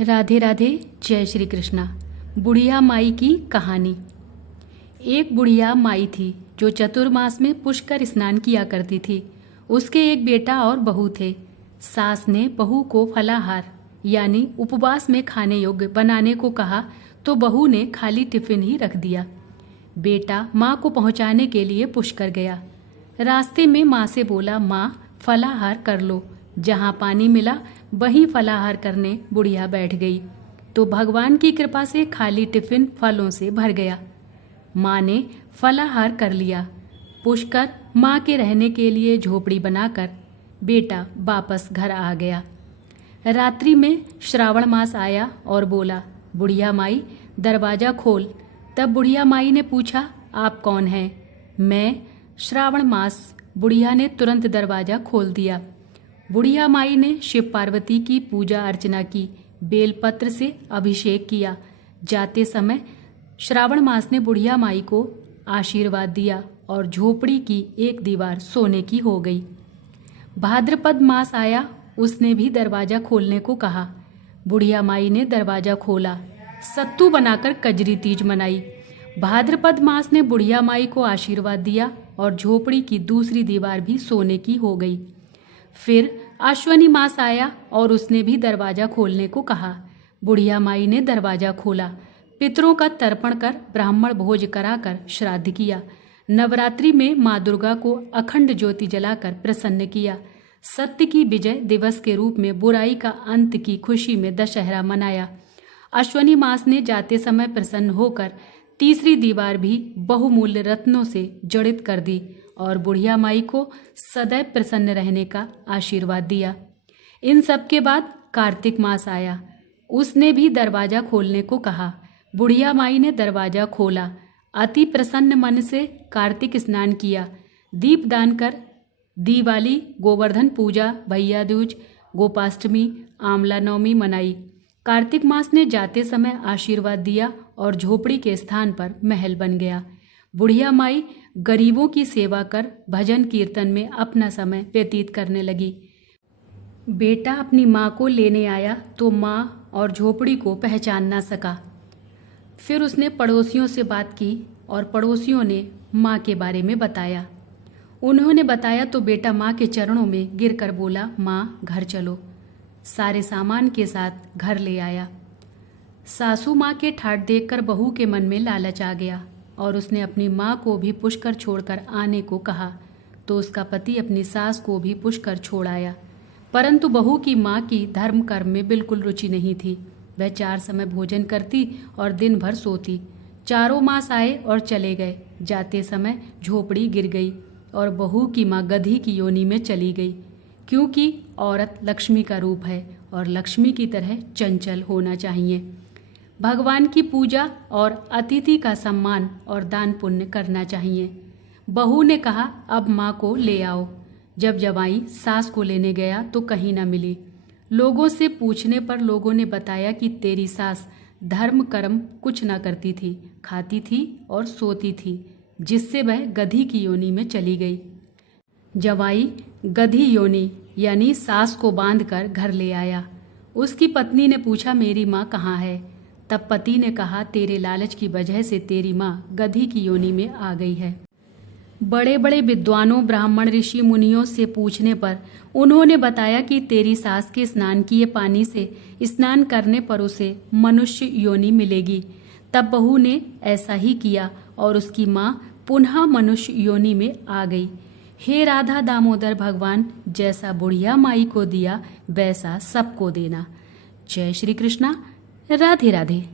राधे राधे। जय श्री कृष्णा। बुढ़िया माई की कहानी। एक बुढ़िया माई थी जो चतुर्मास में पुष्कर स्नान किया करती थी। उसके एक बेटा और बहू थे। सास ने बहू को फलाहार यानी उपवास में खाने योग्य बनाने को कहा तो बहू ने खाली टिफिन ही रख दिया। बेटा माँ को पहुँचाने के लिए पुष्कर गया। रास्ते में माँ से बोला, माँ फलाहार कर लो। जहाँ पानी मिला वहीं फलाहार करने बुढ़िया बैठ गई तो भगवान की कृपा से खाली टिफिन फलों से भर गया। माँ ने फलाहार कर लिया। पुष्कर माँ के रहने के लिए झोपड़ी बनाकर बेटा वापस घर आ गया। रात्रि में श्रावण मास आया और बोला, बुढ़िया माई दरवाज़ा खोल। तब बुढ़िया माई ने पूछा, आप कौन हैं? मैं श्रावण मास। बुढ़िया ने तुरंत दरवाज़ा खोल दिया। बुढ़िया माई ने शिव पार्वती की पूजा अर्चना की, बेलपत्र से अभिषेक किया। जाते समय श्रावण मास ने बुढ़िया माई को आशीर्वाद दिया और झोपड़ी की एक दीवार सोने की हो गई। भाद्रपद मास आया, उसने भी दरवाज़ा खोलने को कहा। बुढ़िया माई ने दरवाज़ा खोला। सत्तू बनाकर कजरी तीज मनाई। भाद्रपद मास ने बुढ़िया माई को आशीर्वाद दिया और झोपड़ी की दूसरी दीवार भी सोने की हो गई। फिर अश्वनी मास आया और उसने भी दरवाज़ा खोलने को कहा। बुढ़िया माई ने दरवाज़ा खोला। पितरों का तर्पण कर ब्राह्मण भोज कराकर श्राद्ध किया। नवरात्रि में माँ दुर्गा को अखंड ज्योति जलाकर प्रसन्न किया। सत्य की विजय दिवस के रूप में बुराई का अंत की खुशी में दशहरा मनाया। अश्वनी मास ने जाते समय प्रसन्न होकर तीसरी दीवार भी बहुमूल्य रत्नों से जड़ित कर दी और बुढ़िया माई को सदैव प्रसन्न रहने का आशीर्वाद दिया। इन सब के बाद कार्तिक मास आया। उसने भी दरवाज़ा खोलने को कहा। बुढ़िया माई ने दरवाज़ा खोला। अति प्रसन्न मन से कार्तिक स्नान किया। दीप दान कर दिवाली, गोवर्धन पूजा, भैया दूज, गोपाष्टमी, आंवला नवमी मनाई। कार्तिक मास ने जाते समय आशीर्वाद दिया और झोपड़ी के स्थान पर महल बन गया। बुढ़िया माई गरीबों की सेवा कर भजन कीर्तन में अपना समय व्यतीत करने लगी। बेटा अपनी माँ को लेने आया तो माँ और झोपड़ी को पहचान ना सका। फिर उसने पड़ोसियों से बात की और पड़ोसियों ने माँ के बारे में बताया। उन्होंने बताया तो बेटा माँ के चरणों में गिरकर बोला, माँ घर चलो। सारे सामान के साथ घर ले आया। सासू माँ के ठाट देखकर बहू के मन में लालच आ गया और उसने अपनी माँ को भी पुष्कर छोड़कर आने को कहा तो उसका पति अपनी सास को भी पुष्कर छोड़ आया। परंतु बहू की माँ की धर्म कर्म में बिल्कुल रुचि नहीं थी। वह 4 समय भोजन करती और दिन भर सोती। 4 मास आए और चले गए। जाते समय झोपड़ी गिर गई और बहू की माँ गधी की योनि में चली गई, क्योंकि औरत लक्ष्मी का रूप है और लक्ष्मी की तरह चंचल होना चाहिए। भगवान की पूजा और अतिथि का सम्मान और दान पुण्य करना चाहिए। बहू ने कहा, अब माँ को ले आओ। जब जवाई सास को लेने गया तो कहीं ना मिली। लोगों से पूछने पर लोगों ने बताया कि तेरी सास धर्म कर्म कुछ ना करती थी, खाती थी और सोती थी, जिससे वह गधी की योनि में चली गई। जवाई गधी योनि यानी सास को बांधकर घर ले आया। उसकी पत्नी ने पूछा, मेरी माँ कहाँ है? तब पति ने कहा, तेरे लालच की वजह से तेरी माँ गधी की योनि में आ गई है। बड़े बड़े विद्वानों, ब्राह्मण, ऋषि मुनियों से पूछने पर उन्होंने बताया कि तेरी सास के स्नान किए पानी से स्नान करने पर उसे मनुष्य योनि मिलेगी। तब बहू ने ऐसा ही किया और उसकी माँ पुनः मनुष्य योनि में आ गई। हे राधा दामोदर भगवान, जैसा बुढ़िया माई को दिया वैसा सबको देना। जय श्री कृष्णा। राधे राधे।